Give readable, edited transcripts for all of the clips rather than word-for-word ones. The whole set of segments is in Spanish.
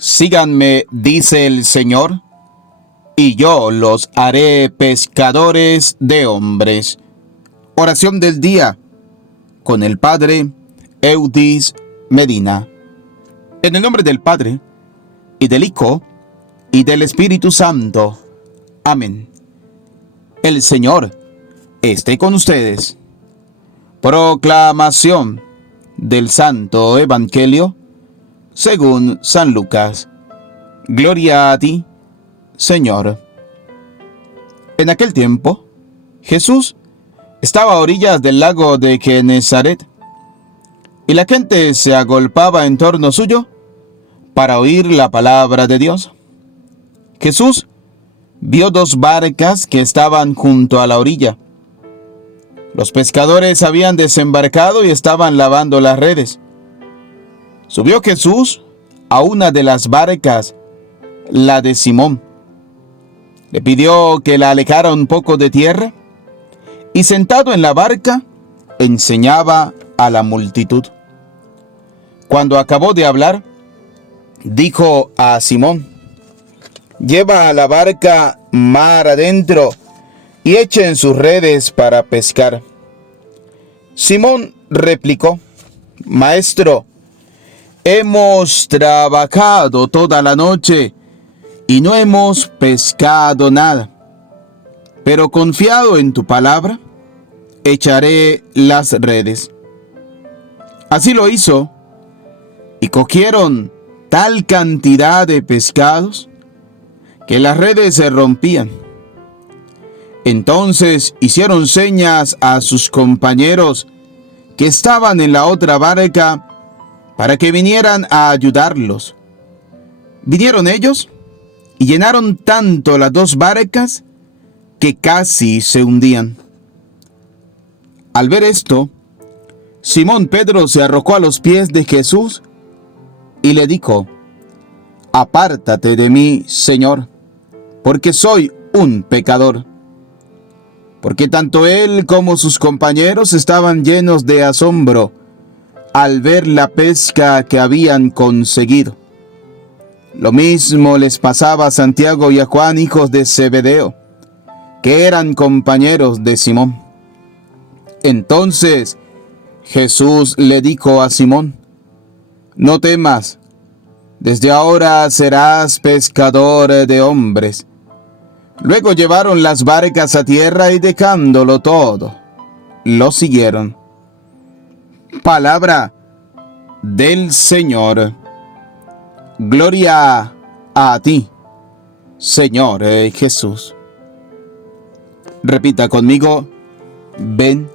Síganme, dice el Señor, y yo los haré pescadores de hombres. Oración del día con el Padre Eudis Medina. En el nombre del Padre, y del Hijo, y del Espíritu Santo. Amén. El Señor esté con ustedes. Proclamación del Santo Evangelio según San Lucas. Gloria a ti, Señor. En aquel tiempo, Jesús estaba a orillas del lago de Genesaret, y la gente se agolpaba en torno suyo para oír la palabra de Dios. Jesús vio dos barcas que estaban junto a la orilla. Los pescadores habían desembarcado y estaban lavando las redes. Subió Jesús a una de las barcas, la de Simón. Le pidió que la alejara un poco de tierra, y sentado en la barca, enseñaba a la multitud. Cuando acabó de hablar, dijo a Simón: «Lleva a la barca mar adentro y echen sus redes para pescar». Simón replicó: «Maestro, hemos trabajado toda la noche y no hemos pescado nada, pero confiado en tu palabra, echaré las redes». Así lo hizo, y cogieron tal cantidad de pescados que las redes se rompían. Entonces hicieron señas a sus compañeros que estaban en la otra barca para que vinieran a ayudarlos. Vinieron ellos y llenaron tanto las dos barcas que casi se hundían. Al ver esto, Simón Pedro se arrojó a los pies de Jesús y le dijo: «Apártate de mí, Señor, porque soy un pecador». Porque tanto él como sus compañeros estaban llenos de asombro al ver la pesca que habían conseguido. Lo mismo les pasaba a Santiago y a Juan, hijos de Zebedeo, que eran compañeros de Simón. Entonces Jesús le dijo a Simón: «No temas, desde ahora serás pescador de hombres». Luego llevaron las barcas a tierra y dejándolo todo, lo siguieron. Palabra del Señor. Gloria a ti, Señor Jesús. Repita conmigo: ven,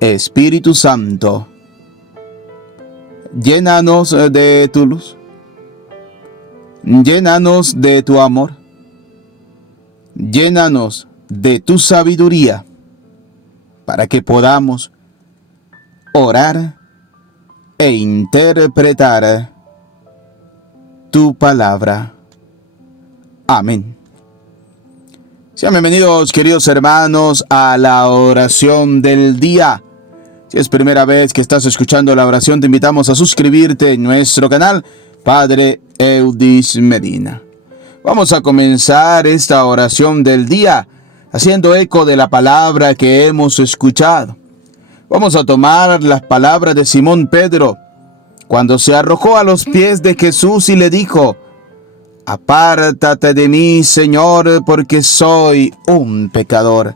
Espíritu Santo. Llénanos de tu luz. Llénanos de tu amor. Llénanos de tu sabiduría para que podamos orar e interpretar tu palabra. Amén. Sean bienvenidos, queridos hermanos, a la oración del día. Si es primera vez que estás escuchando la oración, te invitamos a suscribirte en nuestro canal Padre Eudis Medina. Vamos a comenzar esta oración del día haciendo eco de la palabra que hemos escuchado. Vamos a tomar las palabras de Simón Pedro cuando se arrojó a los pies de Jesús y le dijo: «Apártate de mí, Señor, porque soy un pecador».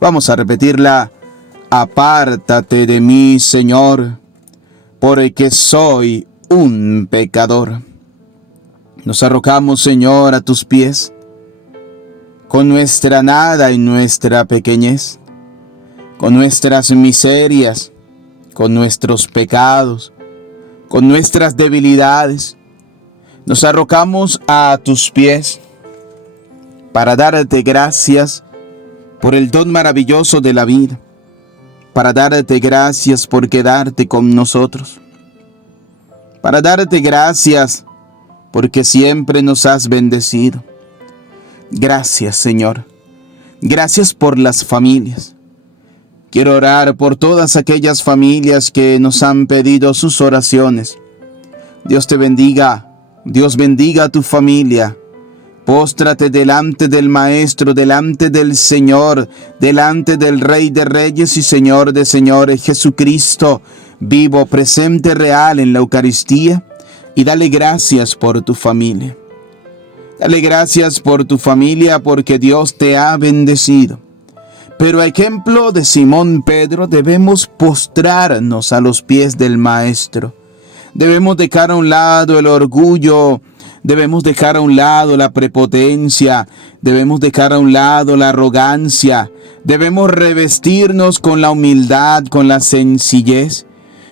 Vamos a repetirla: «Apártate de mí, Señor, porque soy un pecador». Nos arrojamos, Señor, a tus pies, con nuestra nada y nuestra pequeñez, con nuestras miserias, con nuestros pecados, con nuestras debilidades. Nos arrojamos a tus pies para darte gracias por el don maravilloso de la vida, para darte gracias por quedarte con nosotros, para darte gracias porque siempre nos has bendecido. Gracias, Señor. Gracias por las familias. Quiero orar por todas aquellas familias que nos han pedido sus oraciones. Dios te bendiga Dios bendiga a tu familia. Póstrate delante del Maestro, delante del Señor, delante del Rey de Reyes y Señor de Señores, Jesucristo, vivo, presente, real en la Eucaristía, y dale gracias por tu familia. Dale gracias por tu familia porque Dios te ha bendecido. Pero a ejemplo de Simón Pedro, debemos postrarnos a los pies del Maestro. Debemos dejar a un lado el orgullo, debemos dejar a un lado la prepotencia, debemos dejar a un lado la arrogancia, debemos revestirnos con la humildad, con la sencillez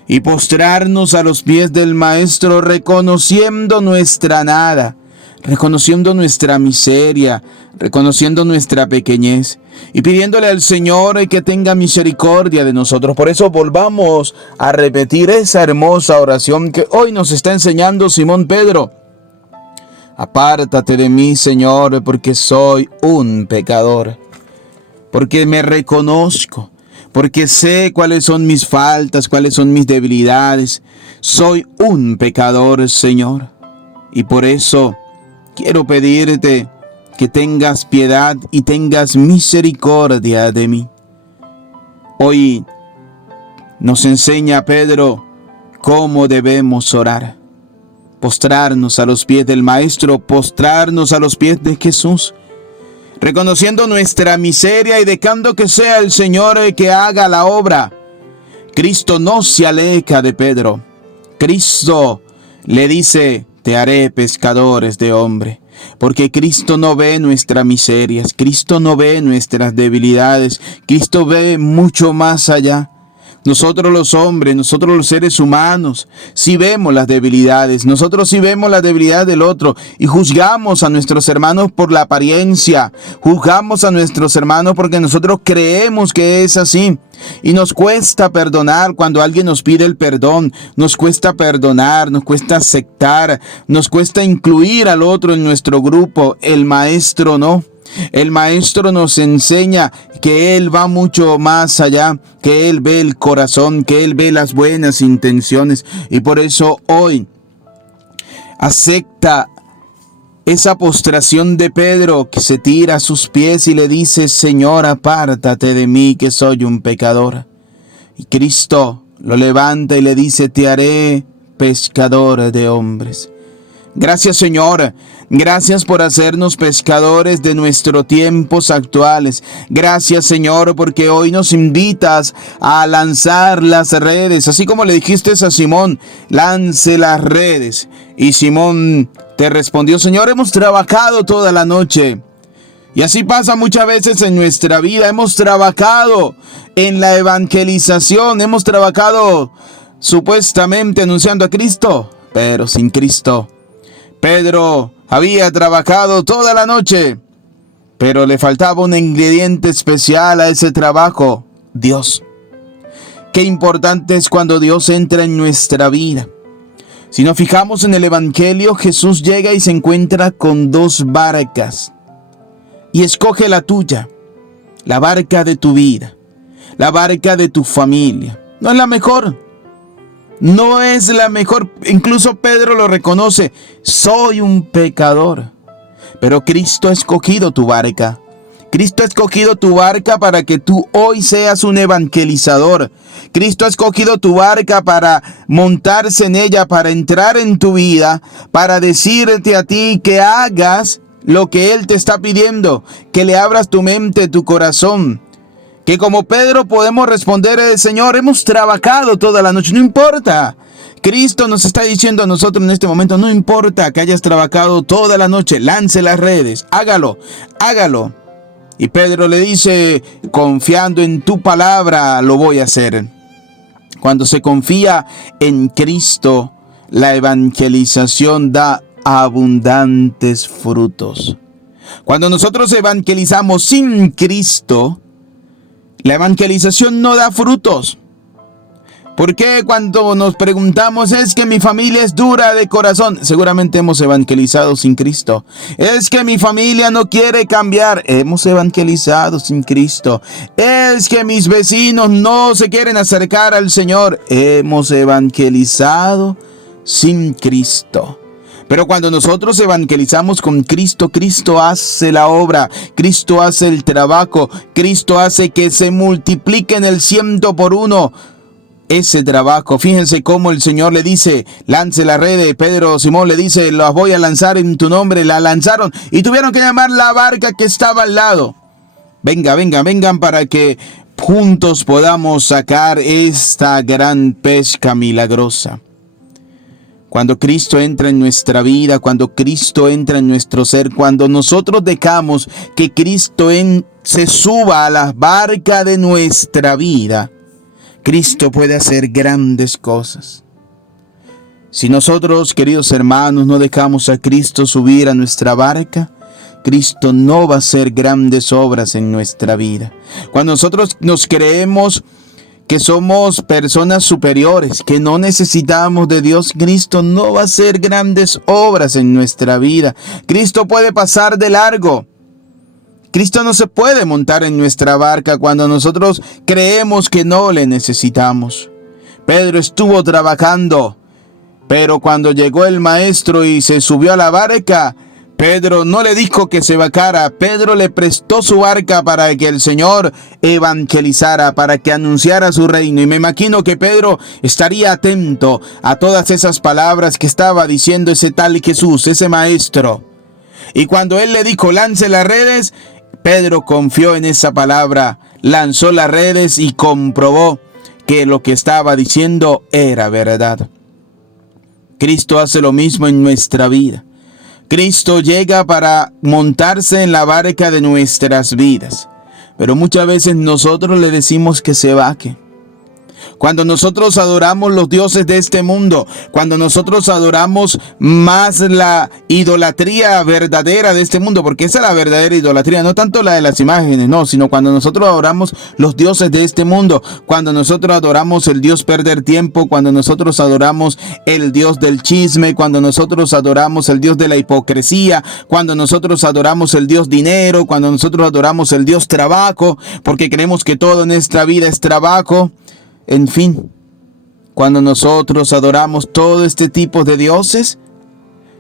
y postrarnos a los pies del Maestro reconociendo nuestra nada, reconociendo nuestra miseria, reconociendo nuestra pequeñez y pidiéndole al Señor que tenga misericordia de nosotros. Por eso volvamos a repetir esa hermosa oración que hoy nos está enseñando Simón Pedro. Apártate de mí, Señor, porque soy un pecador, porque me reconozco, porque sé cuáles son mis faltas, cuáles son mis debilidades. Soy un pecador, Señor, y por eso quiero pedirte que tengas piedad y tengas misericordia de mí. Hoy nos enseña Pedro cómo debemos orar. Postrarnos a los pies del Maestro, postrarnos a los pies de Jesús, reconociendo nuestra miseria y dejando que sea el Señor el que haga la obra. Cristo no se aleja de Pedro. Cristo le dice: te haré pescadores de hombre. Porque Cristo no ve nuestras miserias, Cristo no ve nuestras debilidades, Cristo ve mucho más allá. Nosotros los hombres, nosotros los seres humanos, sí vemos las debilidades, nosotros sí vemos la debilidad del otro y juzgamos a nuestros hermanos por la apariencia, juzgamos a nuestros hermanos porque nosotros creemos que es así. Y nos cuesta perdonar cuando alguien nos pide el perdón, nos cuesta perdonar, nos cuesta aceptar, nos cuesta incluir al otro en nuestro grupo. El Maestro no. El Maestro nos enseña que Él va mucho más allá, que Él ve el corazón, que Él ve las buenas intenciones. Y por eso hoy acepta esa postración de Pedro, que se tira a sus pies y le dice: Señor, apártate de mí, que soy un pecador. Y Cristo lo levanta y le dice: te haré pescador de hombres. Gracias, Señor. Gracias por hacernos pescadores de nuestros tiempos actuales. Gracias, Señor, porque hoy nos invitas a lanzar las redes. Así como le dijiste a Simón: lance las redes. Y Simón te respondió: Señor, hemos trabajado toda la noche. Y así pasa muchas veces en nuestra vida. Hemos trabajado en la evangelización. Hemos trabajado supuestamente anunciando a Cristo, pero sin Cristo. Pedro había trabajado toda la noche, pero le faltaba un ingrediente especial a ese trabajo: Dios. Qué importante es cuando Dios entra en nuestra vida. Si nos fijamos en el Evangelio, Jesús llega y se encuentra con dos barcas y escoge la tuya, la barca de tu vida, la barca de tu familia. No es la mejor. No es la mejor. Incluso Pedro lo reconoce: soy un pecador. Pero Cristo ha escogido tu barca. Cristo ha escogido tu barca para que tú hoy seas un evangelizador. Cristo ha escogido tu barca para montarse en ella, para entrar en tu vida, para decirte a ti que hagas lo que Él te está pidiendo, que le abras tu mente, tu corazón. Que como Pedro podemos responder: Señor, hemos trabajado toda la noche. No importa. Cristo nos está diciendo a nosotros en este momento: no importa que hayas trabajado toda la noche, lance las redes, hágalo, hágalo. Y Pedro le dice: confiando en tu palabra, lo voy a hacer. Cuando se confía en Cristo, la evangelización da abundantes frutos. Cuando nosotros evangelizamos sin Cristo, la evangelización no da frutos. ¿Por qué cuando nos preguntamos: es que mi familia es dura de corazón? Seguramente hemos evangelizado sin Cristo. Es que mi familia no quiere cambiar. Hemos evangelizado sin Cristo. Es que mis vecinos no se quieren acercar al Señor. Hemos evangelizado sin Cristo. Pero cuando nosotros evangelizamos con Cristo, Cristo hace la obra, Cristo hace el trabajo, Cristo hace que se multiplique en el 100 por 1 ese trabajo. Fíjense cómo el Señor le dice, lance la red. Pedro, Simón le dice, las voy a lanzar en tu nombre. La lanzaron y tuvieron que llamar la barca que estaba al lado. Vengan para que juntos podamos sacar esta gran pesca milagrosa. Cuando Cristo entra en nuestra vida, cuando Cristo entra en nuestro ser, cuando nosotros dejamos que Cristo se suba a la barca de nuestra vida, Cristo puede hacer grandes cosas. Si nosotros, queridos hermanos, no dejamos a Cristo subir a nuestra barca, Cristo no va a hacer grandes obras en nuestra vida. Cuando nosotros nos creemos que somos personas superiores, que no necesitamos de Dios, Cristo no va a hacer grandes obras en nuestra vida. Cristo puede pasar de largo. Cristo no se puede montar en nuestra barca cuando nosotros creemos que no le necesitamos. Pedro estuvo trabajando, pero cuando llegó el maestro y se subió a la barca, Pedro no le dijo que se bajara. Pedro le prestó su barca para que el Señor evangelizara, para que anunciara su reino. Y me imagino que Pedro estaría atento a todas esas palabras que estaba diciendo ese tal Jesús, ese maestro. Y cuando él le dijo, lance las redes, Pedro confió en esa palabra, lanzó las redes y comprobó que lo que estaba diciendo era verdad. Cristo hace lo mismo en nuestra vida. Cristo llega para montarse en la barca de nuestras vidas, pero muchas veces nosotros le decimos que se baje. Cuando nosotros adoramos los dioses de este mundo, cuando nosotros adoramos más la idolatría verdadera de este mundo, porque esa es la verdadera idolatría, no tanto la de las imágenes, no, sino cuando nosotros adoramos los dioses de este mundo, cuando nosotros adoramos el Dios perder tiempo, cuando nosotros adoramos el Dios del chisme, cuando nosotros adoramos el Dios de la hipocresía, cuando nosotros adoramos el Dios dinero, cuando nosotros adoramos el Dios trabajo, porque creemos que todo en esta vida es trabajo. En fin, cuando nosotros adoramos todo este tipo de dioses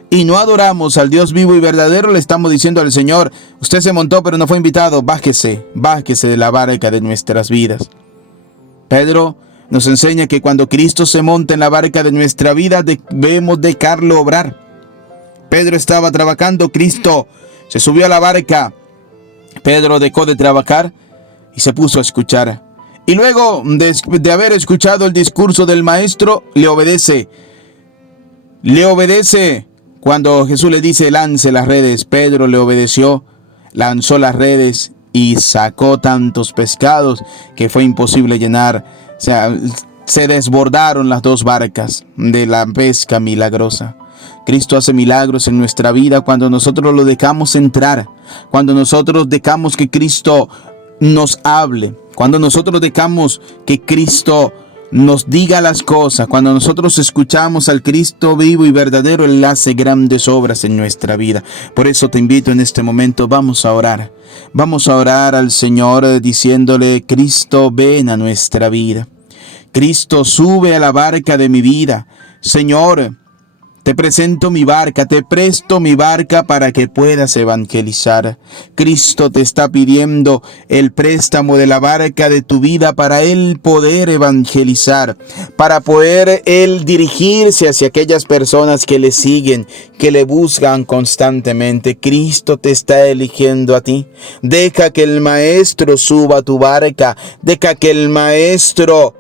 y no adoramos al Dios vivo y verdadero, le estamos diciendo al Señor, usted se montó pero no fue invitado, bájese de la barca de nuestras vidas. Pedro nos enseña que cuando Cristo se monta en la barca de nuestra vida, debemos dejarlo obrar. Pedro estaba trabajando, Cristo se subió a la barca, Pedro dejó de trabajar y se puso a escuchar. Y luego de haber escuchado el discurso del maestro, le obedece. Cuando Jesús le dice, lance las redes, Pedro le obedeció, lanzó las redes y sacó tantos pescados que fue imposible llenar. O sea, se desbordaron las dos barcas de la pesca milagrosa. Cristo hace milagros en nuestra vida cuando nosotros lo dejamos entrar, cuando nosotros dejamos que Cristo nos hable, cuando nosotros dejamos que Cristo nos diga las cosas, cuando nosotros escuchamos al Cristo vivo y verdadero, Él hace grandes obras en nuestra vida. Por eso te invito en este momento, vamos a orar. Vamos a orar al Señor diciéndole, Cristo, ven a nuestra vida. Cristo, sube a la barca de mi vida. Señor, te presento mi barca, te presto mi barca para que puedas evangelizar. Cristo te está pidiendo el préstamo de la barca de tu vida para Él poder evangelizar, para poder Él dirigirse hacia aquellas personas que le siguen, que le buscan constantemente. Cristo te está eligiendo a ti. Deja que el Maestro suba a tu barca, deja que el Maestro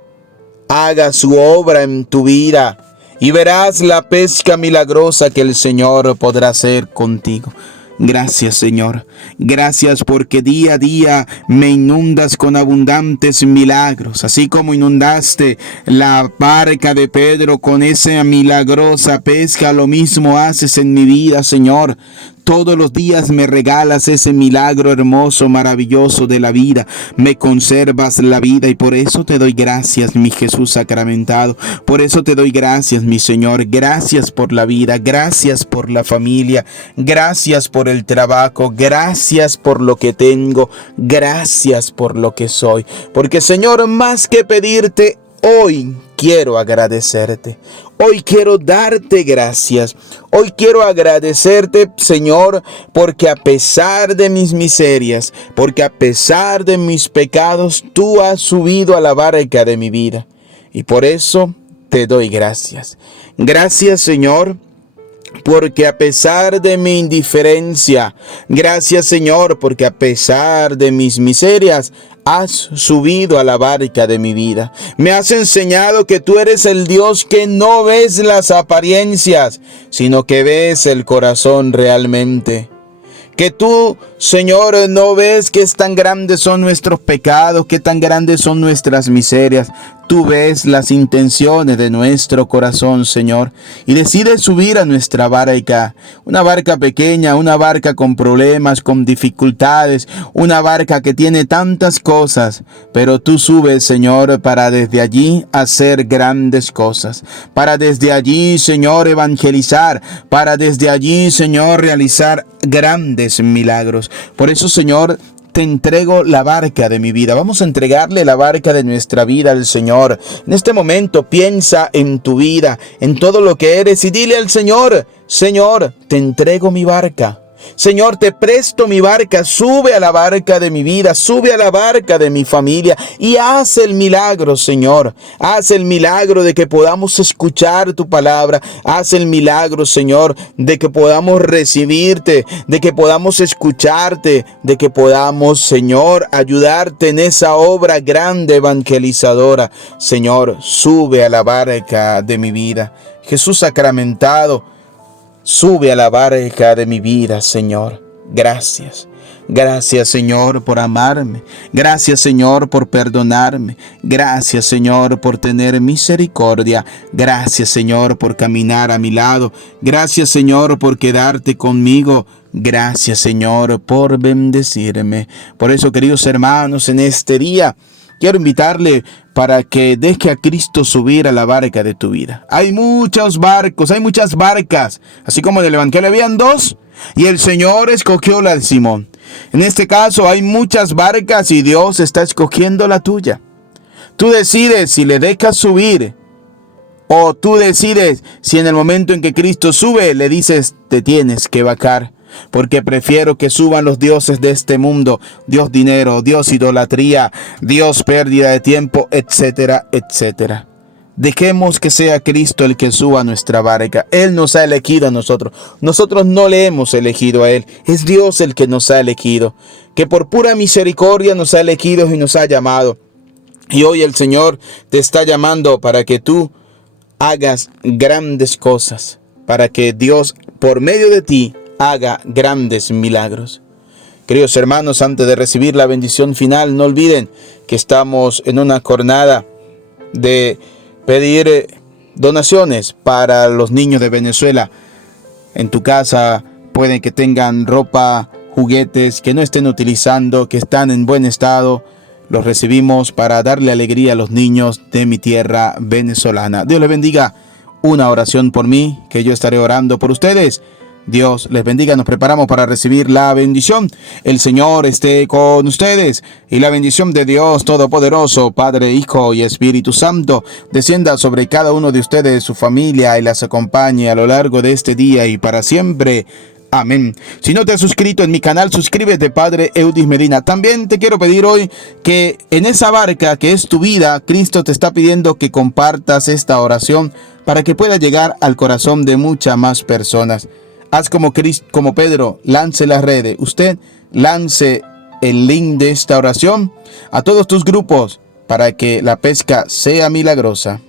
haga su obra en tu vida. Y verás la pesca milagrosa que el Señor podrá hacer contigo. Gracias, Señor. Gracias porque día a día me inundas con abundantes milagros. Así como inundaste la barca de Pedro con esa milagrosa pesca, lo mismo haces en mi vida, Señor. Todos los días me regalas ese milagro hermoso, maravilloso de la vida. Me conservas la vida y por eso te doy gracias, mi Jesús sacramentado. Por eso te doy gracias, mi Señor. Gracias por la vida, gracias por la familia, gracias por el trabajo, gracias por lo que tengo, gracias por lo que soy. Porque, Señor, más que pedirte, hoy quiero agradecerte. Hoy quiero darte gracias. Hoy quiero agradecerte, Señor, porque a pesar de mis miserias, porque a pesar de mis pecados, tú has subido a la barca de mi vida. Y por eso te doy gracias. Gracias, Señor, porque a pesar de mi indiferencia, gracias, Señor, porque a pesar de mis miserias, has subido a la barca de mi vida. Me has enseñado que tú eres el Dios que no ves las apariencias, sino que ves el corazón realmente. Que tú, Señor, no ves que tan grandes son nuestros pecados, que tan grandes son nuestras miserias. Tú ves las intenciones de nuestro corazón, Señor, y decides subir a nuestra barca. Una barca pequeña, una barca con problemas, con dificultades, una barca que tiene tantas cosas, pero tú subes, Señor, para desde allí hacer grandes cosas, para desde allí, Señor, evangelizar, para desde allí, Señor, realizar grandes milagros. Por eso, Señor, te entrego la barca de mi vida. Vamos a entregarle la barca de nuestra vida al Señor. En este momento piensa en tu vida, en todo lo que eres y dile al Señor: Señor, te entrego mi barca. Señor, te presto mi barca, sube a la barca de mi vida, sube a la barca de mi familia y haz el milagro, Señor. Haz el milagro de que podamos escuchar tu palabra. Haz el milagro, Señor, de que podamos recibirte, de que podamos escucharte, de que podamos, Señor, ayudarte en esa obra grande evangelizadora. Señor, sube a la barca de mi vida. Jesús sacramentado, sube a la barca de mi vida, Señor. Gracias. Gracias, Señor, por amarme. Gracias, Señor, por perdonarme. Gracias, Señor, por tener misericordia. Gracias, Señor, por caminar a mi lado. Gracias, Señor, por quedarte conmigo. Gracias, Señor, por bendecirme. Por eso, queridos hermanos, en este día quiero invitarle para que deje a Cristo subir a la barca de tu vida. Hay muchos barcos, hay muchas barcas. Así como en el Evangelio habían dos y el Señor escogió la de Simón. En este caso hay muchas barcas y Dios está escogiendo la tuya. Tú decides si le dejas subir o tú decides si en el momento en que Cristo sube le dices: te tienes que bajar. Porque prefiero que suban los dioses de este mundo, Dios dinero, Dios idolatría, Dios pérdida de tiempo, etcétera, etcétera. Dejemos que sea Cristo el que suba nuestra barca. Él nos ha elegido a nosotros. Nosotros no le hemos elegido a Él. Es Dios el que nos ha elegido. Que por pura misericordia nos ha elegido y nos ha llamado. Y hoy el Señor te está llamando para que tú hagas grandes cosas. Para que Dios, por medio de ti, haga grandes milagros. Queridos hermanos, antes de recibir la bendición final, no olviden que estamos en una jornada de pedir donaciones para los niños de Venezuela. En tu casa pueden que tengan ropa, juguetes que no estén utilizando, que están en buen estado. Los recibimos para darle alegría a los niños de mi tierra venezolana. Dios les bendiga. Una oración por mí, que yo estaré orando por ustedes. Dios les bendiga. Nos preparamos para recibir la bendición. El Señor esté con ustedes y la bendición de Dios Todopoderoso, Padre, Hijo y Espíritu Santo, descienda sobre cada uno de ustedes, su familia, y las acompañe a lo largo de este día y para siempre. Amén. Si no te has suscrito en mi canal, suscríbete, Padre Eudis Medina. También te quiero pedir hoy que en esa barca que es tu vida, Cristo te está pidiendo que compartas esta oración para que pueda llegar al corazón de muchas más personas. Haz como Pedro, lance las redes. Usted lance el link de esta oración a todos tus grupos para que la pesca sea milagrosa.